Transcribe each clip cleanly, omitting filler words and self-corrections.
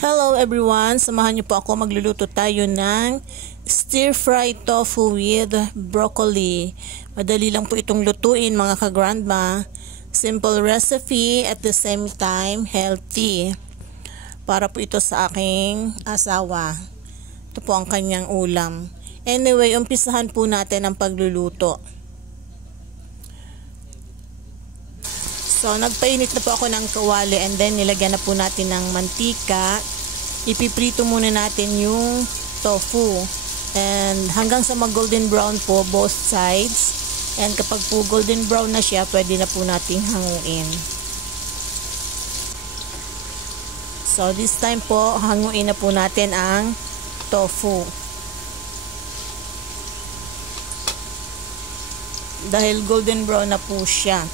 Hello everyone! Samahan niyo po ako, magluluto tayo ng stir-fry tofu with broccoli. Madali lang po itong lutuin mga ka-grandma. Simple recipe at the same time healthy. Para po ito sa aking asawa. Ito po ang kanyang ulam. Anyway, umpisahan po natin ang pagluluto. So, nagpainit na po ako ng kawali and then nilagyan na po natin ng mantika. Ipiprito muna natin yung tofu. And hanggang sa mag-golden brown po both sides. And kapag po golden brown na siya, pwede na po nating hanguin. So, this time po, hanguin na po natin ang tofu. Dahil golden brown na po siya.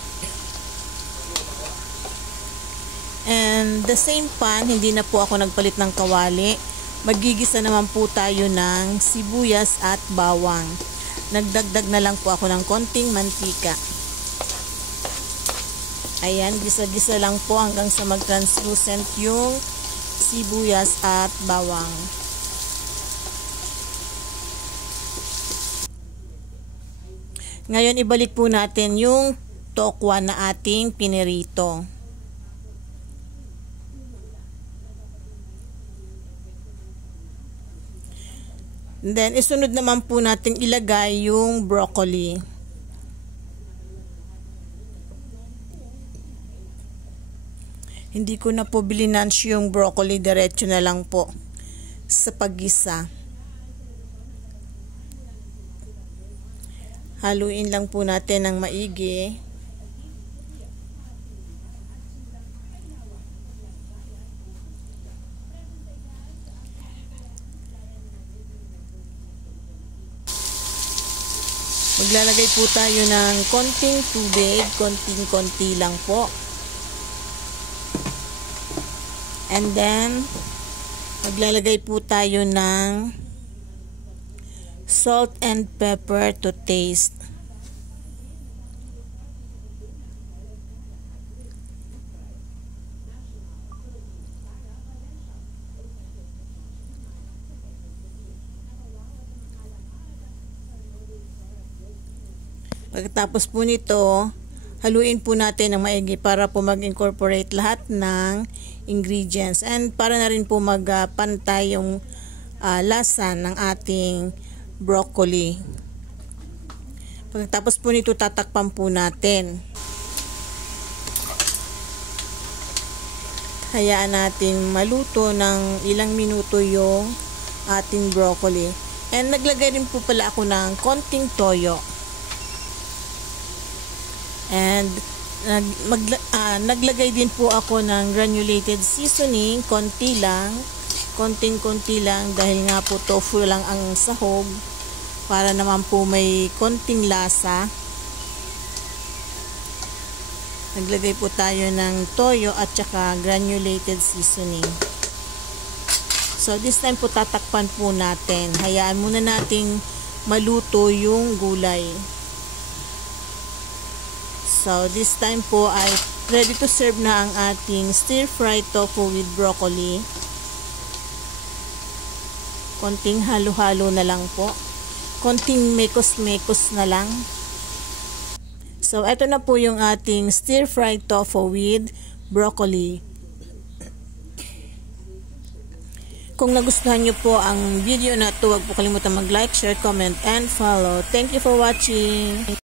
And the same pan, hindi na po ako nagpalit ng kawali. Magigisa naman po tayo ng sibuyas at bawang. Nagdagdag na lang po ako ng konting mantika. Ayan, gisa-gisa lang po hanggang sa mag-translucent yung sibuyas at bawang. Ngayon, ibalik po natin yung tokwa na ating pinirito. Then, isunod naman po natin ilagay yung broccoli. Hindi ko na po bilinanch yung broccoli, diretso na lang po sa paggisa. Haluin lang po natin ng maigi. Maglalagay po tayo ng konting tubig, konting-konti lang po. And then, maglalagay po tayo ng salt and pepper to taste. Pagkatapos po nito, haluin po natin ng maigi para po mag-incorporate lahat ng ingredients and para na rin po magpantay yung lasa ng ating broccoli. Pagkatapos po nito, tatakpan po natin. Hayaan natin maluto ng ilang minuto yung ating broccoli. And naglagay rin po pala ako ng konting toyo. And naglagay din po ako ng granulated seasoning, konti lang, konting-konti lang dahil nga po tofu lang ang sahog para naman po may konting lasa. Naglagay po tayo ng toyo at saka granulated seasoning. So this time po tatakpan po natin. Hayaan muna nating maluto yung gulay. So, this time po ay ready to serve na ang ating stir-fry tofu with broccoli. Konting halo-halo na lang po. Konting mekos-mekos na lang. So, ito na po yung ating stir-fry tofu with broccoli. Kung nagustuhan nyo po ang video na ito, huwag po kalimutan mag-like, share, comment, and follow. Thank you for watching.